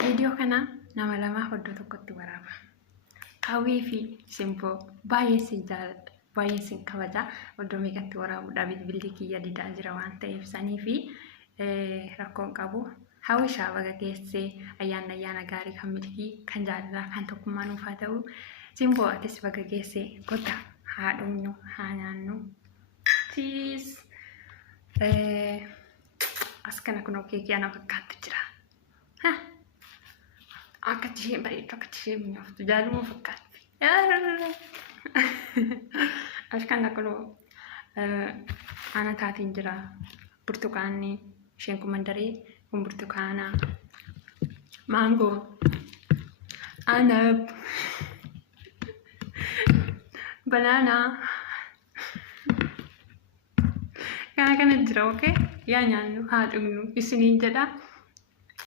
Video kana nama lama hoddo tokkotti waraaba. Hawwii fi Simboo baay'ee sin jaalladha. Baay'ee sin kabaja. Hoddo meeqatti waraabuudhaaf bilbilli kiyya didaa jira waan ta'eef sanii fi rakkoon qabu. Hawwi shaabaga geessee ayyaana gaarii kan milkii kan jaalalaa kan tokkummaa nuuf haa ta'u. Simboo atis baga geessee gotta haa dhumnu haa nyaannu. Cheese. As kana kun keekii ana fakkaatu jira. Akka isheen bareeddu akka isheen mi'ooftu jaaluma fakkaatti. As kana kun ana taatiin jira. Burtukaanni isheen kun mandaree kun burtukaana. Maangoo. Anab. Banana. Kana jira okay? Yaa nyaannu haa dhugnu isiniin jedha.